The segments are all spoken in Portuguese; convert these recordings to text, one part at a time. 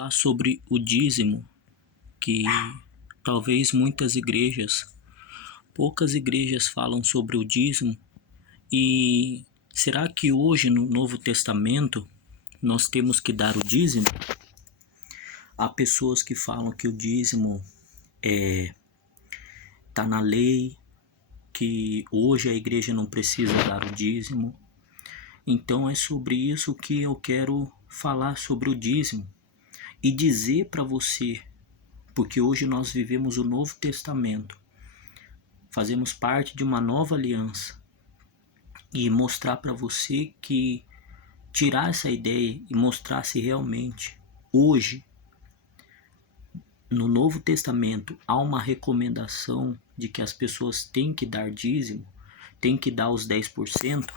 Falar sobre o dízimo, que talvez poucas igrejas falam sobre o dízimo. E será que hoje no Novo Testamento nós temos que dar o dízimo? Há pessoas que falam que o dízimo está na lei, que hoje a igreja não precisa dar o dízimo. Então é sobre isso que eu quero falar sobre o dízimo e dizer para você, porque hoje nós vivemos o Novo Testamento, fazemos parte de uma nova aliança, e mostrar para você que tirar essa ideia e mostrar se realmente hoje no Novo Testamento há uma recomendação de que as pessoas têm que dar dízimo, têm que dar os 10%.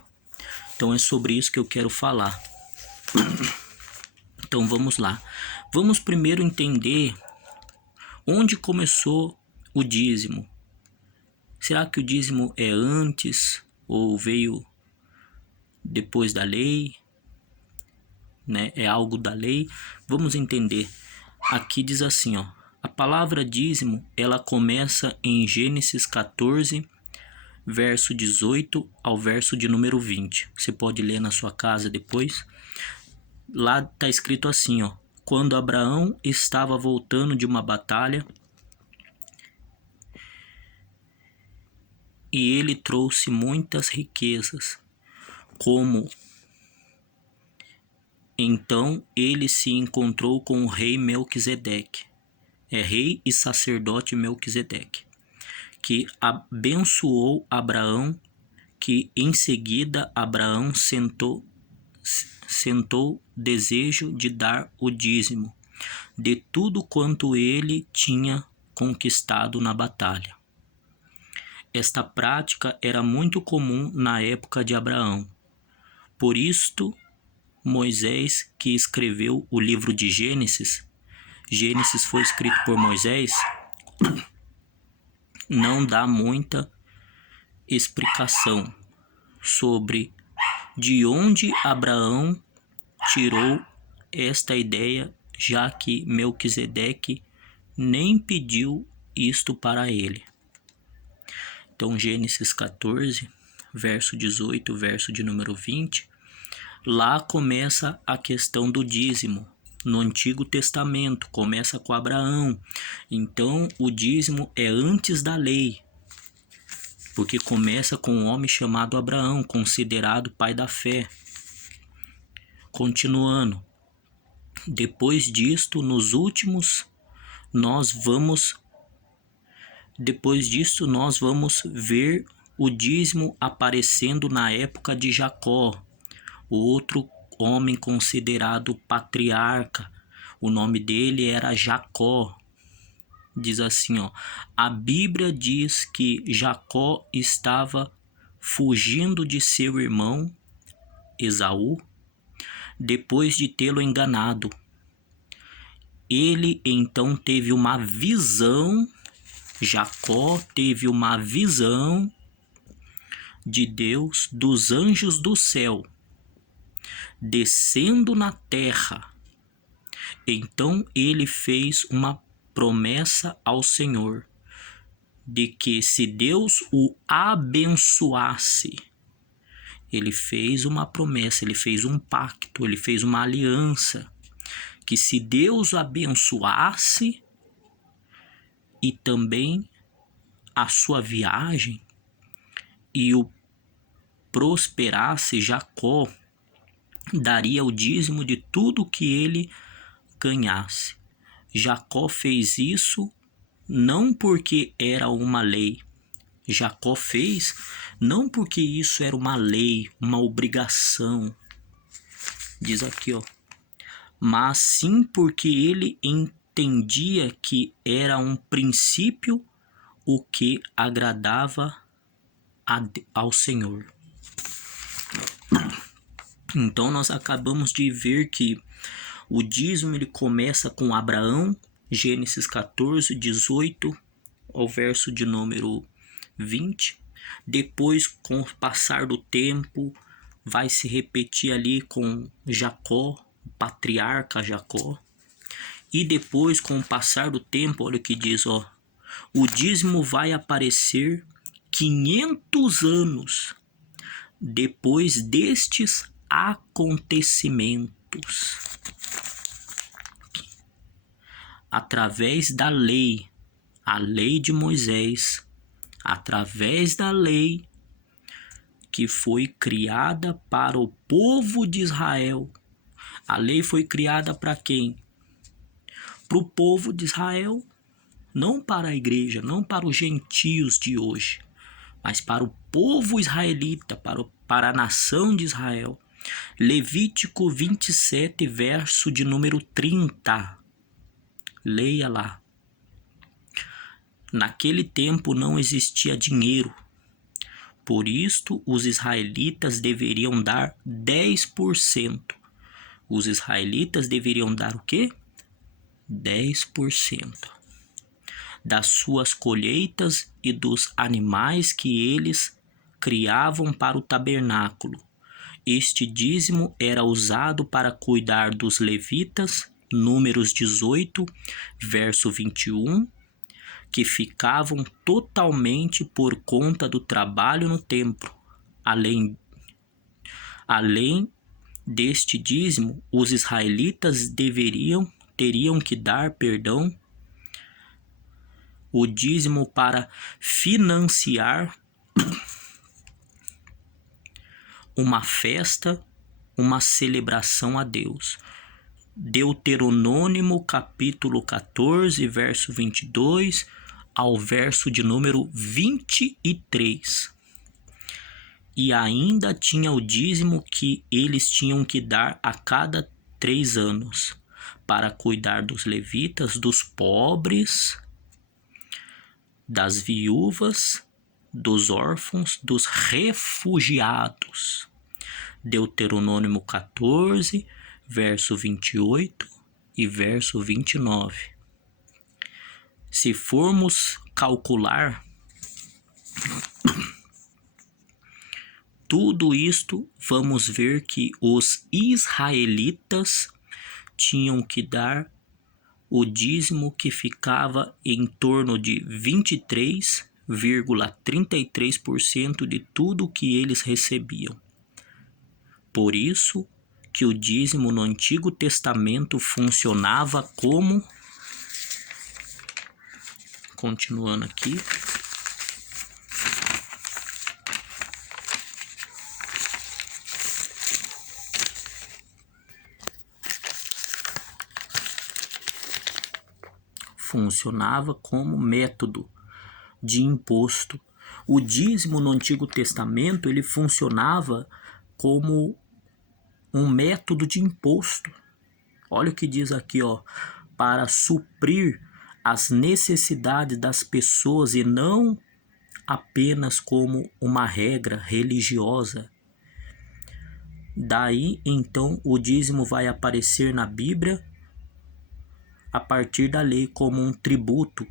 Então é sobre isso que eu quero falar. Então vamos lá. Vamos primeiro entender onde começou o dízimo. Será que o dízimo é antes ou veio depois da lei? É algo da lei? Vamos entender. Aqui diz assim, a palavra dízimo, ela começa em Gênesis 14, verso 18 ao verso de número 20. Você pode ler na sua casa depois. Lá está escrito assim, quando Abraão estava voltando de uma batalha, e ele trouxe muitas riquezas, então ele se encontrou com o rei Melquisedeque, rei e sacerdote Melquisedeque, que abençoou Abraão, que em seguida Abraão sentou desejo de dar o dízimo de tudo quanto ele tinha conquistado na batalha. Esta prática era muito comum na época de Abraão. Por isto, Moisés, que escreveu o livro de Gênesis foi escrito por Moisés, não dá muita explicação sobre de onde Abraão tirou esta ideia, já que Melquisedeque nem pediu isto para ele. Então, Gênesis 14, verso 18, verso de número 20, lá começa a questão do dízimo. No Antigo Testamento, começa com Abraão. Então, o dízimo é antes da lei, porque começa com um homem chamado Abraão, considerado pai da fé. Continuando, depois disto, nós vamos ver o dízimo aparecendo na época de Jacó, o outro homem considerado patriarca. O nome dele era Jacó. Diz assim, a Bíblia diz que Jacó estava fugindo de seu irmão Esaú, depois de tê-lo enganado. Ele então teve uma visão, Jacó teve uma visão de Deus, dos anjos do céu, descendo na terra. Então ele fez uma promessa ao Senhor, de que se Deus o abençoasse, ele fez uma promessa, ele fez um pacto, ele fez uma aliança, que se Deus o abençoasse e também a sua viagem e o prosperasse, Jacó daria o dízimo de tudo que ele ganhasse. Jacó fez isso não porque era uma lei. Jacó fez não porque isso era uma lei, uma obrigação. Diz aqui, mas sim porque ele entendia que era um princípio o que agradava ao Senhor. Então nós acabamos de ver que o dízimo ele começa com Abraão, Gênesis 14, 18 ao verso de número 20. Depois, com o passar do tempo, vai se repetir ali com Jacó, o patriarca Jacó. E depois, com o passar do tempo, olha o que diz, ó. O dízimo vai aparecer 500 anos depois destes acontecimentos, através da lei, a lei de Moisés, através da lei que foi criada para o povo de Israel. A lei foi criada para quem? Para o povo de Israel, não para a igreja, não para os gentios de hoje, mas para o povo israelita, para a nação de Israel. Levítico 27, verso de número 30. Leia lá. Naquele tempo não existia dinheiro. Por isto, os israelitas deveriam dar 10%. Os israelitas deveriam dar o quê? 10% das suas colheitas e dos animais que eles criavam para o tabernáculo. Este dízimo era usado para cuidar dos levitas, Números 18, verso 21, que ficavam totalmente por conta do trabalho no templo. Além deste dízimo, os israelitas teriam que dar, o dízimo para financiar uma festa, uma celebração a Deus. Deuteronômio capítulo 14, verso 22 ao verso de número 23. E ainda tinha o dízimo que eles tinham que dar a cada 3 anos, para cuidar dos levitas, dos pobres, das viúvas, dos órfãos, dos refugiados. Deuteronômio 14, verso 28 e verso 29. Se formos calcular tudo isto, vamos ver que os israelitas tinham que dar o dízimo que ficava em torno de 23,33% de tudo que eles recebiam. Por isso que o dízimo no Antigo Testamento funcionava como... Continuando aqui. Funcionava como método de imposto. O dízimo no Antigo Testamento, ele funcionava como um método de imposto. Olha o que diz aqui, ó, para suprir as necessidades das pessoas e não apenas como uma regra religiosa. Daí, então, o dízimo vai aparecer na Bíblia a partir da lei como um tributo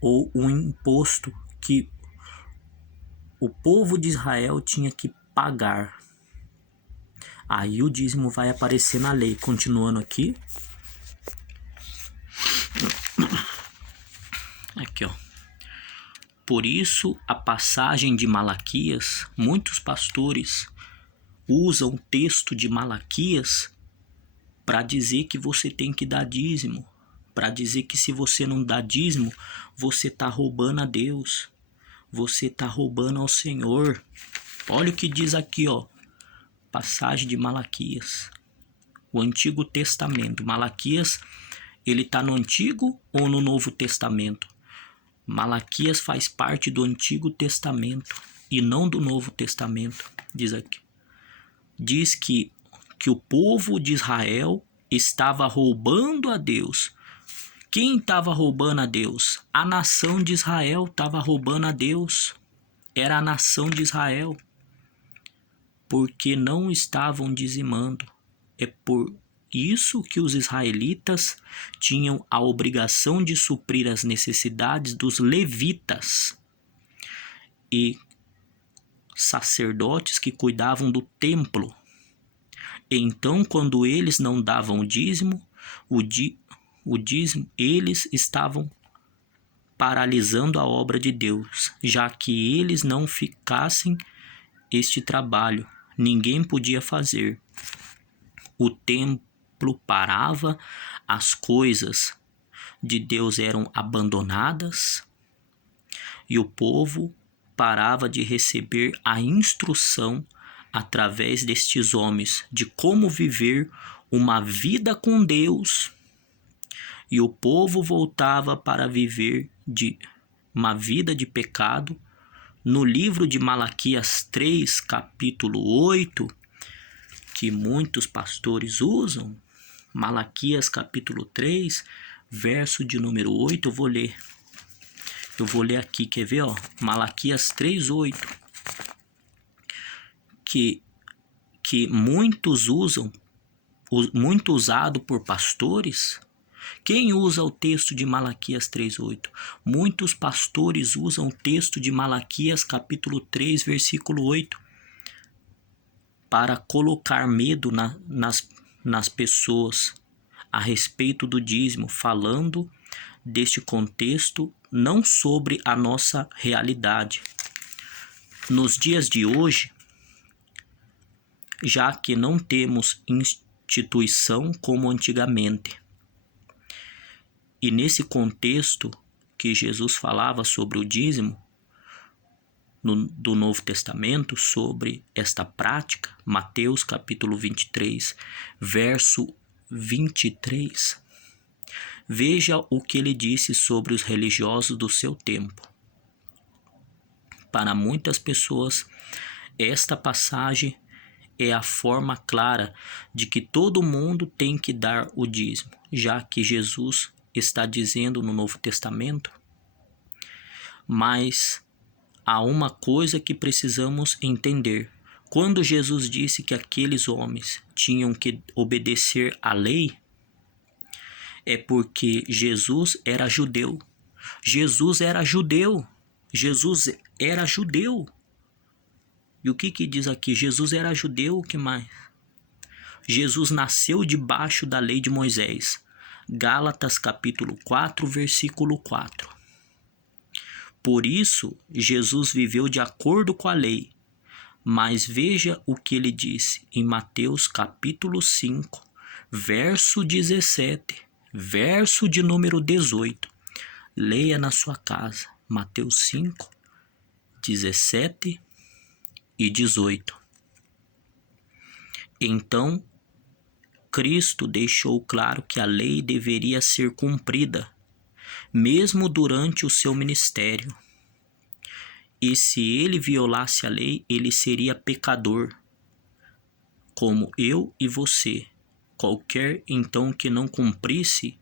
ou um imposto que o povo de Israel tinha que pagar. Aí o dízimo vai aparecer na lei. Continuando aqui. Aqui, ó. Por isso, a passagem de Malaquias, muitos pastores usam o texto de Malaquias para dizer que você tem que dar dízimo, para dizer que se você não dá dízimo, você está roubando a Deus, você está roubando ao Senhor. Olha o que diz aqui, ó, passagem de Malaquias, o Antigo Testamento. Malaquias, ele está no Antigo ou no Novo Testamento? Malaquias faz parte do Antigo Testamento e não do Novo Testamento. Diz aqui. Diz que o povo de Israel estava roubando a Deus. Quem estava roubando a Deus? A nação de Israel estava roubando a Deus. Era a nação de Israel. Porque não estavam dizimando. É por isso que os israelitas tinham a obrigação de suprir as necessidades dos levitas e sacerdotes que cuidavam do templo. Então, quando eles não davam o dízimo, o dízimo, eles estavam paralisando a obra de Deus, já que eles não ficassem este trabalho, ninguém podia fazer. O templo parava, as coisas de Deus eram abandonadas e o povo parava de receber a instrução através destes homens de como viver uma vida com Deus, e o povo voltava para viver de uma vida de pecado. No livro de Malaquias 3, capítulo 8, que muitos pastores usam, Malaquias capítulo 3, verso de número 8, eu vou ler aqui, quer ver? Malaquias 3, 8, que muitos usam, muito usado por pastores. Quem usa o texto de Malaquias 3:8? Muitos pastores usam o texto de Malaquias capítulo 3, versículo 8, para colocar medo nas pessoas a respeito do dízimo, falando deste contexto, não sobre a nossa realidade. Nos dias de hoje, já que não temos instituição como antigamente, e nesse contexto que Jesus falava sobre o dízimo do Novo Testamento, sobre esta prática, Mateus capítulo 23, verso 23, veja o que ele disse sobre os religiosos do seu tempo. Para muitas pessoas, esta passagem é a forma clara de que todo mundo tem que dar o dízimo, já que Jesus está dizendo no Novo Testamento. Mas há uma coisa que precisamos entender. Quando Jesus disse que aqueles homens tinham que obedecer à lei, é porque Jesus era judeu. Jesus era judeu. Jesus era judeu. E o que diz aqui? Jesus era judeu, o que mais? Jesus nasceu debaixo da lei de Moisés. Gálatas capítulo 4, versículo 4. Por isso, Jesus viveu de acordo com a lei. Mas veja o que ele disse em Mateus capítulo 5, verso 17, verso de número 18. Leia na sua casa, Mateus 5, 17 e 18. Então, Cristo deixou claro que a lei deveria ser cumprida, mesmo durante o seu ministério. E se ele violasse a lei, ele seria pecador, como eu e você. Qualquer então que não cumprisse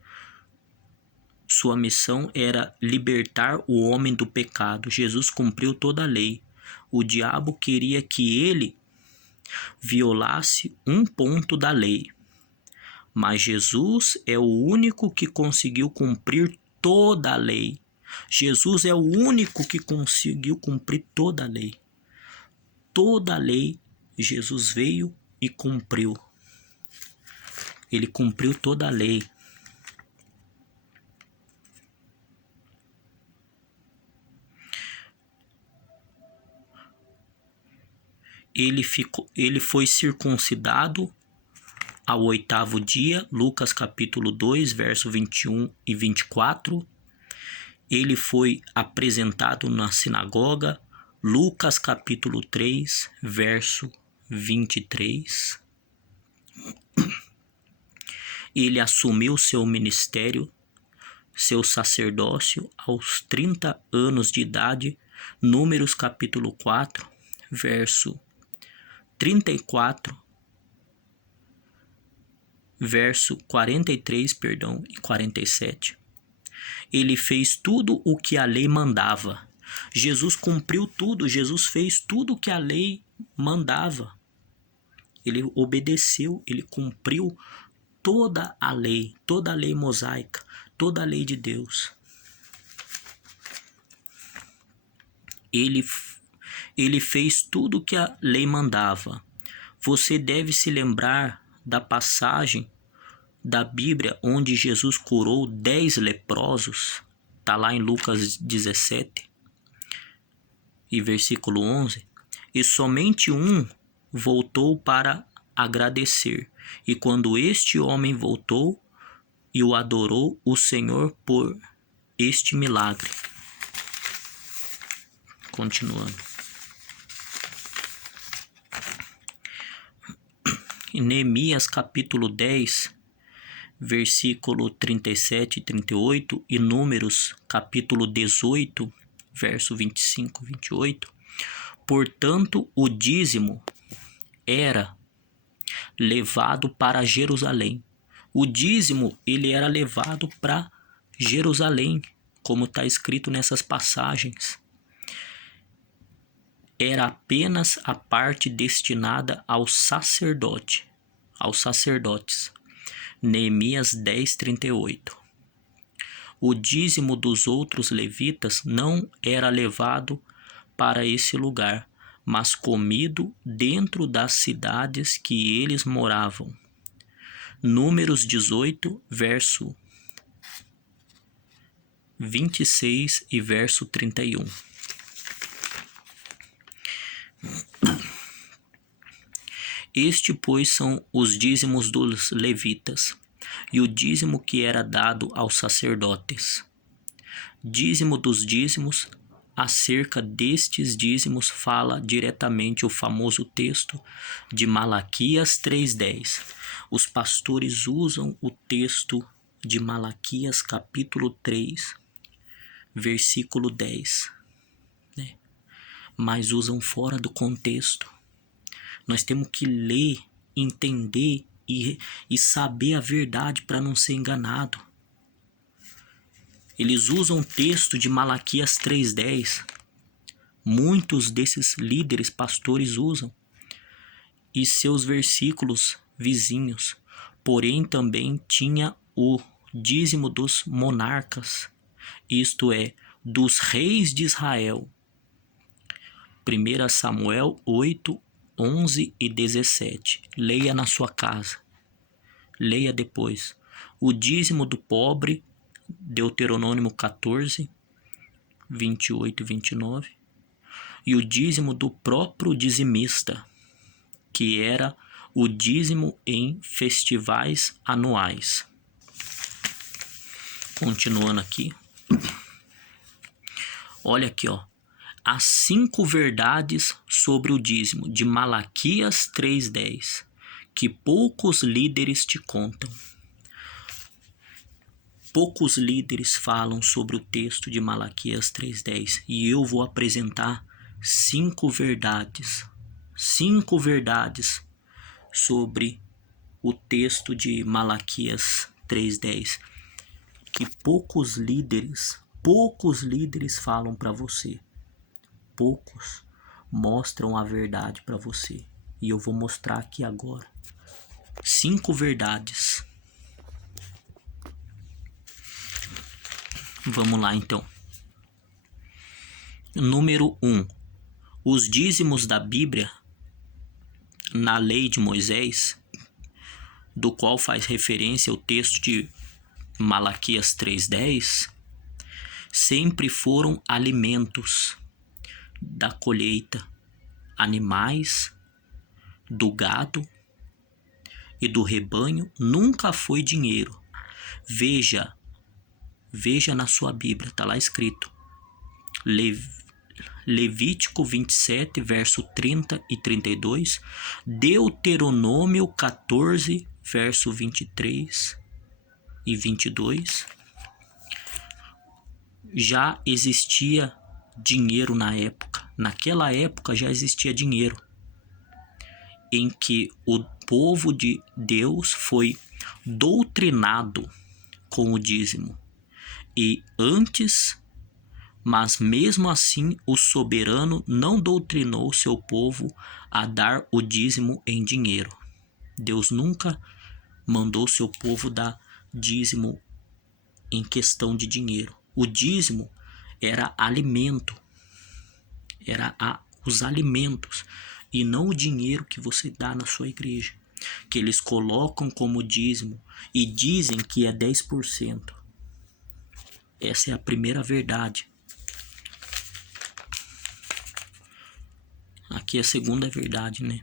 sua missão era libertar o homem do pecado. Jesus cumpriu toda a lei. O diabo queria que ele violasse um ponto da lei. Mas Jesus é o único que conseguiu cumprir toda a lei. Jesus é o único que conseguiu cumprir toda a lei. Toda a lei, Jesus veio e cumpriu. Ele cumpriu toda a lei. Ele foi circuncidado ao 8º dia, Lucas capítulo 2, verso 21 e 24. Ele foi apresentado na sinagoga, Lucas capítulo 3, verso 23. Ele assumiu seu ministério, seu sacerdócio aos 30 anos de idade, Números capítulo 4, verso 34, verso 43, e 47. Ele fez tudo o que a lei mandava. Jesus cumpriu tudo, Jesus fez tudo o que a lei mandava. Ele obedeceu, ele cumpriu toda a lei mosaica, toda a lei de Deus. Ele fez tudo o que a lei mandava. Você deve se lembrar da passagem da Bíblia onde Jesus curou 10 leprosos, está lá em Lucas 17 e versículo 11, e somente um voltou para agradecer. E quando este homem voltou e o adorou o Senhor por este milagre. Continuando. Em Neemias capítulo 10, versículo 37 e 38, e Números capítulo 18, verso 25 e 28. Portanto, o dízimo era levado para Jerusalém. O dízimo, ele era levado para Jerusalém, como está escrito nessas passagens. Era apenas a parte destinada ao sacerdote, aos sacerdotes. Neemias 10, 38. O dízimo dos outros levitas não era levado para esse lugar, mas comido dentro das cidades que eles moravam. Números 18, verso 26 e verso 31. Este, pois, são os dízimos dos levitas, e o dízimo que era dado aos sacerdotes. Dízimo dos dízimos. Acerca destes dízimos fala diretamente o famoso texto de Malaquias 3:10. Os pastores usam o texto de Malaquias capítulo 3, versículo 10, né? Mas usam fora do contexto. Nós temos que ler, entender e saber a verdade para não ser enganado. Eles usam o texto de Malaquias 3:10. Muitos desses líderes pastores usam. E seus versículos vizinhos. Porém, também tinha o dízimo dos monarcas, isto é, dos reis de Israel. 1 Samuel 8, 11 e 17. Leia na sua casa. Leia depois. O dízimo do pobre, Deuteronômio 14, 28 e 29. E o dízimo do próprio dizimista, que era o dízimo em festivais anuais. Continuando aqui. Olha aqui, ó. As 5 verdades sobre o dízimo, de Malaquias 3:10, que poucos líderes te contam. Poucos líderes falam sobre o texto de Malaquias 3:10, e eu vou apresentar 5 verdades. 5 verdades sobre o texto de Malaquias 3:10, que poucos líderes falam para você. Poucos mostram a verdade para você. E eu vou mostrar aqui agora 5 verdades. Vamos lá então. Número 1. Os dízimos da Bíblia, na lei de Moisés, do qual faz referência o texto de Malaquias 3:10, sempre foram alimentos da colheita, animais, do gado e do rebanho, nunca foi dinheiro. Veja na sua Bíblia, está lá escrito. Levítico 27, verso 30 e 32, Deuteronômio 14, verso 23 e 22. Já existia dinheiro na época. Naquela época já existia dinheiro, em que o povo de Deus foi doutrinado com o dízimo. E antes, mas mesmo assim, o soberano não doutrinou seu povo a dar o dízimo em dinheiro. Deus nunca mandou seu povo dar dízimo em questão de dinheiro. O dízimo era alimento, era os alimentos, e não o dinheiro que você dá na sua igreja. que eles colocam como dízimo e dizem que é 10%. Essa é a primeira verdade. Aqui é a segunda verdade, né?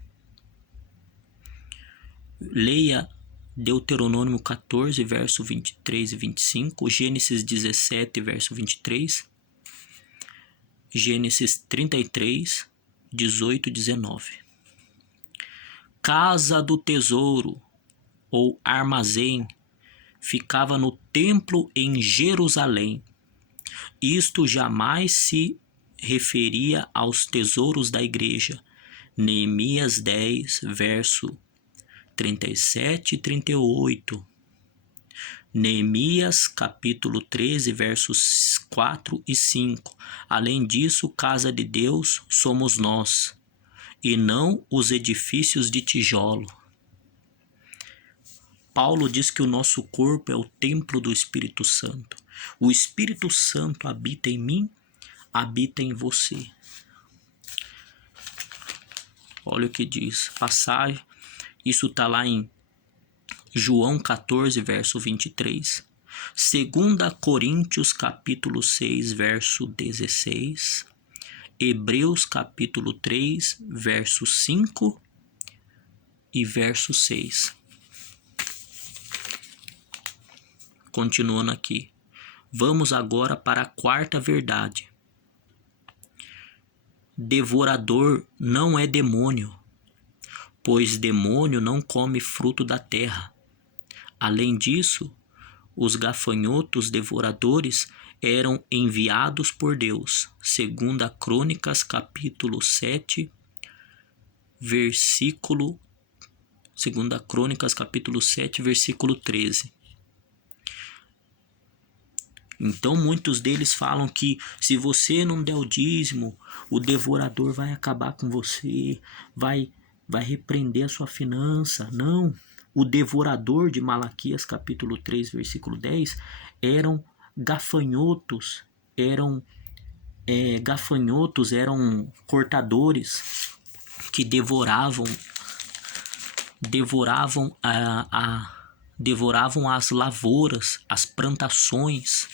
Leia Deuteronômio 14, verso 23 e 25, Gênesis 17, verso 23, Gênesis 33, 18 e 19. Casa do tesouro ou armazém ficava no templo em Jerusalém. Isto jamais se referia aos tesouros da igreja. Neemias 10, verso 37 e 38. Neemias capítulo 13, versos 4 e 5. Além disso, casa de Deus somos nós, e não os edifícios de tijolo. Paulo diz que o nosso corpo é o templo do Espírito Santo. O Espírito Santo habita em mim, habita em você. Olha o que diz, passagem, isso está lá em João 14, verso 23. 2 Coríntios capítulo 6, verso 16. Hebreus capítulo 3, verso 5 e verso 6. Continuando aqui. Vamos agora para a quarta verdade. Devorador não é demônio, pois demônio não come fruto da terra. Além disso, os gafanhotos devoradores eram enviados por Deus. 2 Crônicas capítulo 7, versículo 2 Crônicas capítulo 7, versículo 13. Então muitos deles falam que se você não der o dízimo, o devorador vai acabar com você, vai repreender a sua finança. Não, o devorador de Malaquias capítulo 3, versículo 10, eram gafanhotos, eram cortadores que devoravam as lavouras, as plantações.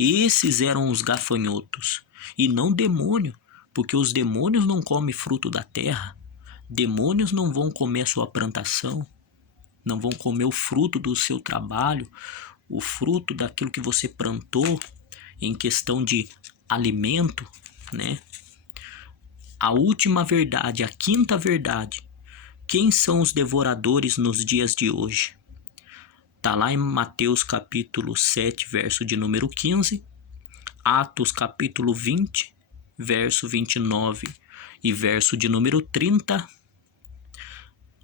Esses eram os gafanhotos, e não demônio, porque os demônios não comem fruto da terra. Demônios não vão comer a sua plantação, não vão comer o fruto do seu trabalho, o fruto daquilo que você plantou em questão de alimento, né? A última verdade, a quinta verdade. Quem são os devoradores nos dias de hoje? Está lá em Mateus capítulo 7, verso de número 15, Atos capítulo 20, verso 29 e verso de número 30,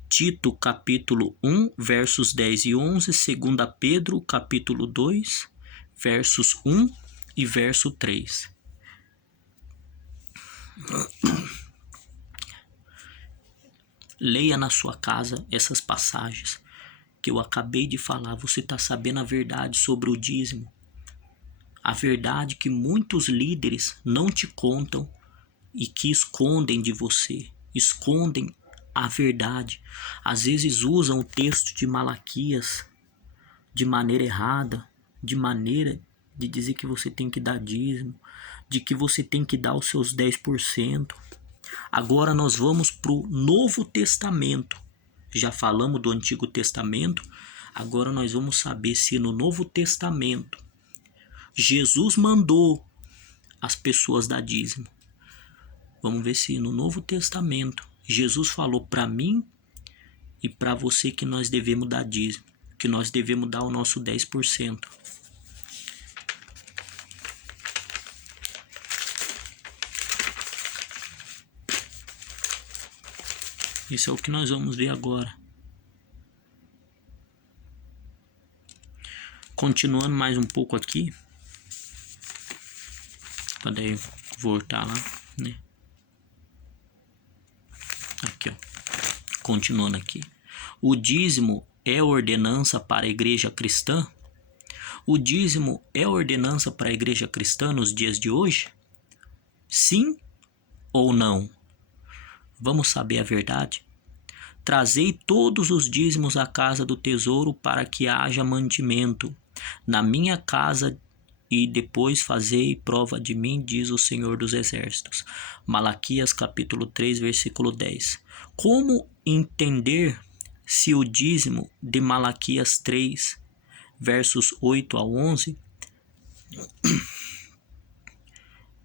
Tito capítulo 1, versos 10 e 11, 2 Pedro capítulo 2, versos 1 e verso 3. Leia na sua casa essas passagens que eu acabei de falar. Você está sabendo a verdade sobre o dízimo. A verdade que muitos líderes não te contam e que escondem de você. Escondem a verdade. Às vezes usam o texto de Malaquias de maneira errada, de maneira de dizer que você tem que dar dízimo, de que você tem que dar os seus 10%. Agora nós vamos para o Novo Testamento. Já falamos do Antigo Testamento, agora nós vamos saber se no Novo Testamento Jesus mandou as pessoas dar dízimo. Vamos ver se no Novo Testamento Jesus falou para mim e para você que nós devemos dar dízimo, que nós devemos dar o nosso 10%. Isso é o que nós vamos ver agora. Continuando mais um pouco aqui, para daí voltar lá, né? Aqui, ó. Continuando aqui. O dízimo é ordenança para a igreja cristã? O dízimo é ordenança para a igreja cristã nos dias de hoje? Sim ou não? Vamos saber a verdade? Trazei todos os dízimos à casa do tesouro para que haja mantimento na minha casa e depois fazei prova de mim, diz o Senhor dos Exércitos. Malaquias capítulo 3, versículo 10. Como entender se o dízimo de Malaquias 3, versos 8 a 11,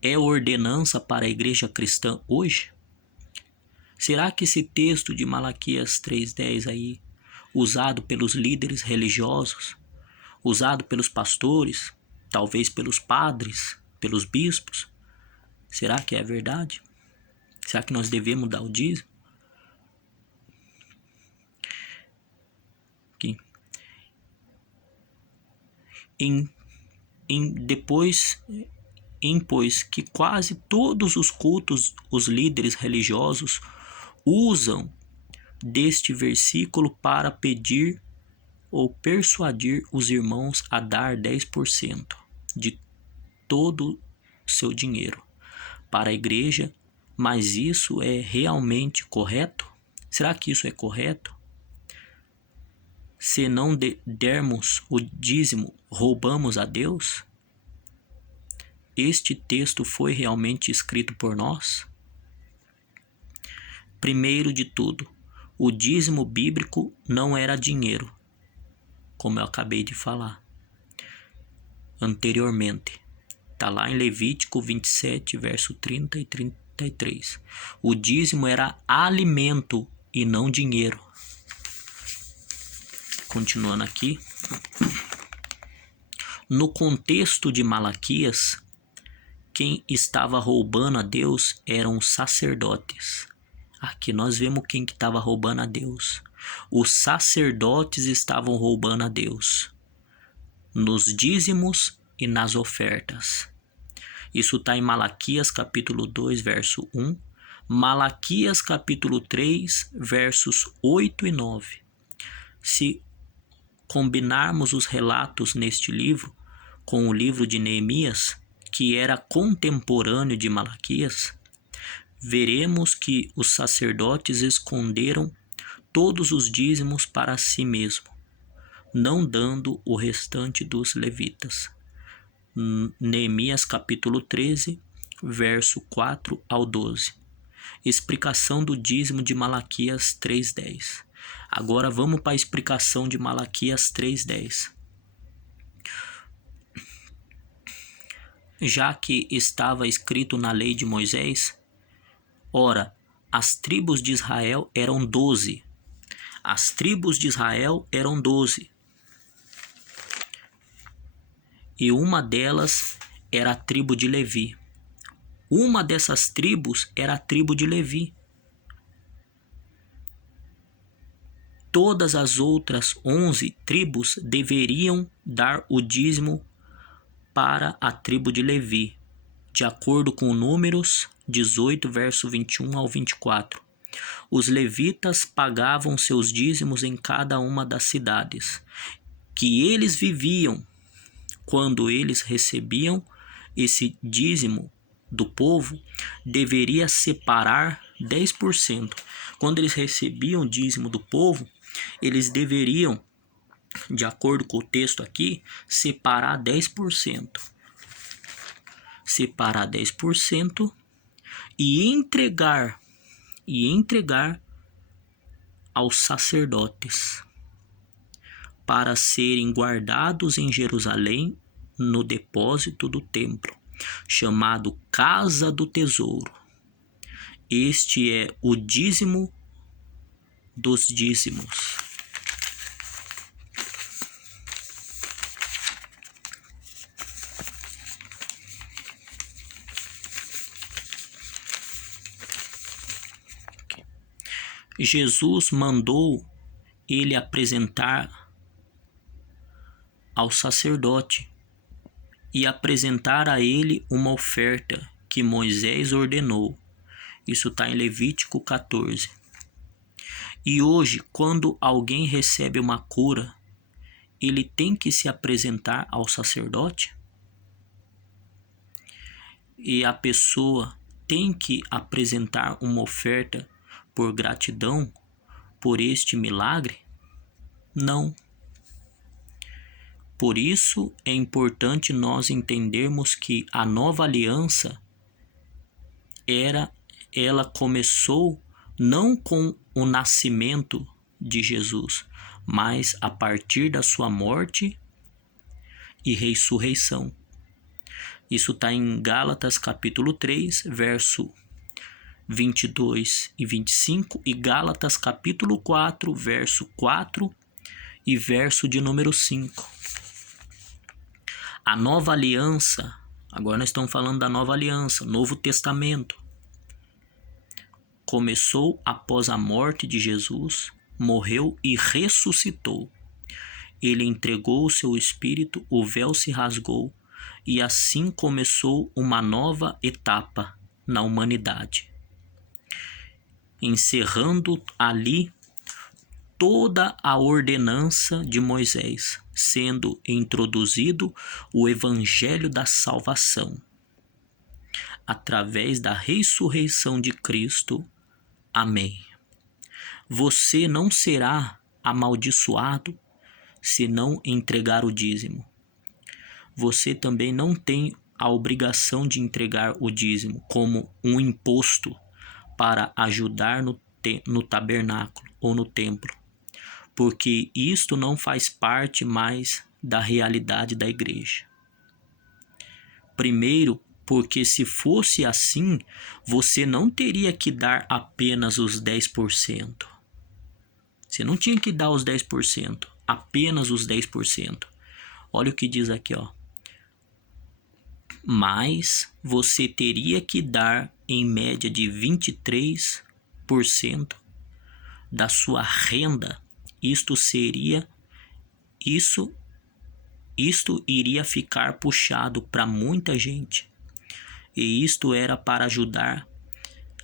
é ordenança para a igreja cristã hoje? Será que esse texto de Malaquias 3:10 aí, usado pelos líderes religiosos, usado pelos pastores, talvez pelos padres, pelos bispos, será que é verdade? Será que nós devemos dar o dízimo? Aqui. Depois impôs que quase todos os cultos, os líderes religiosos usam deste versículo para pedir ou persuadir os irmãos a dar 10% de todo o seu dinheiro para a igreja, mas isso é realmente correto? Será que isso é correto? Se não dermos o dízimo, roubamos a Deus? Este texto foi realmente escrito por nós? Primeiro de tudo, o dízimo bíblico não era dinheiro, como eu acabei de falar anteriormente. Está lá em Levítico 27, verso 30 e 33. O dízimo era alimento e não dinheiro. Continuando aqui. No contexto de Malaquias, quem estava roubando a Deus eram os sacerdotes. Aqui nós vemos quem que estava roubando a Deus. Os sacerdotes estavam roubando a Deus nos dízimos e nas ofertas. Isso está em Malaquias capítulo 2, verso 1, Malaquias capítulo 3, versos 8 e 9. Se combinarmos os relatos neste livro com o livro de Neemias, que era contemporâneo de Malaquias, veremos que os sacerdotes esconderam todos os dízimos para si mesmo, não dando o restante dos levitas. Neemias capítulo 13, verso 4 ao 12. Explicação do dízimo de Malaquias 3:10. Agora vamos para a explicação de Malaquias 3:10. Já que estava escrito na lei de Moisés, ora, as tribos de Israel eram 12. As tribos de Israel eram 12. E uma delas era a tribo de Levi. Uma dessas tribos era a tribo de Levi. Todas as outras 11 tribos deveriam dar o dízimo para a tribo de Levi, de acordo com Números 18, verso 21 ao 24. Os levitas pagavam seus dízimos em cada uma das cidades que eles viviam. Quando eles recebiam esse dízimo do povo, deveria separar 10%. Quando eles recebiam o dízimo do povo, eles deveriam, de acordo com o texto aqui, separar 10%. Separar 10% e entregar aos sacerdotes para serem guardados em Jerusalém no depósito do templo, chamado Casa do Tesouro. Este é o dízimo dos dízimos. Jesus mandou ele apresentar ao sacerdote e apresentar a ele uma oferta que Moisés ordenou. Isso está em Levítico 14. E hoje, quando alguém recebe uma cura, ele tem que se apresentar ao sacerdote? E a pessoa tem que apresentar uma oferta por gratidão por este milagre? Não. Por isso é importante nós entendermos que a nova aliança ela começou não com o nascimento de Jesus, mas a partir da sua morte e ressurreição. Isso está em Gálatas capítulo 3, verso 22 e 25 e Gálatas capítulo 4, verso 4 e verso de número 5. A nova aliança, agora nós estamos falando da nova aliança, Novo Testamento, começou após a morte de Jesus, morreu e ressuscitou. Ele entregou o seu espírito, o véu se rasgou e assim começou uma nova etapa na humanidade, encerrando ali toda a ordenança de Moisés, sendo introduzido o evangelho da salvação. Através da ressurreição de Cristo. Amém. Você não será amaldiçoado se não entregar o dízimo. Você também não tem a obrigação de entregar o dízimo como um imposto para ajudar no tabernáculo ou no templo, porque isto não faz parte mais da realidade da igreja. Primeiro, porque se fosse assim, você não teria que dar apenas os 10%. Você não tinha que dar os 10%, apenas os 10%. Olha o que diz aqui, ó. Mas você teria que dar em média de 23% da sua renda. Isto iria ficar puxado para muita gente. E isto era para ajudar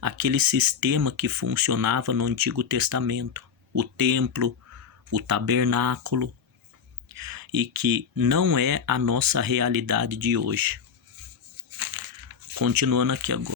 aquele sistema que funcionava no Antigo Testamento, o templo, o tabernáculo, e que não é a nossa realidade de hoje. Continuando aqui agora.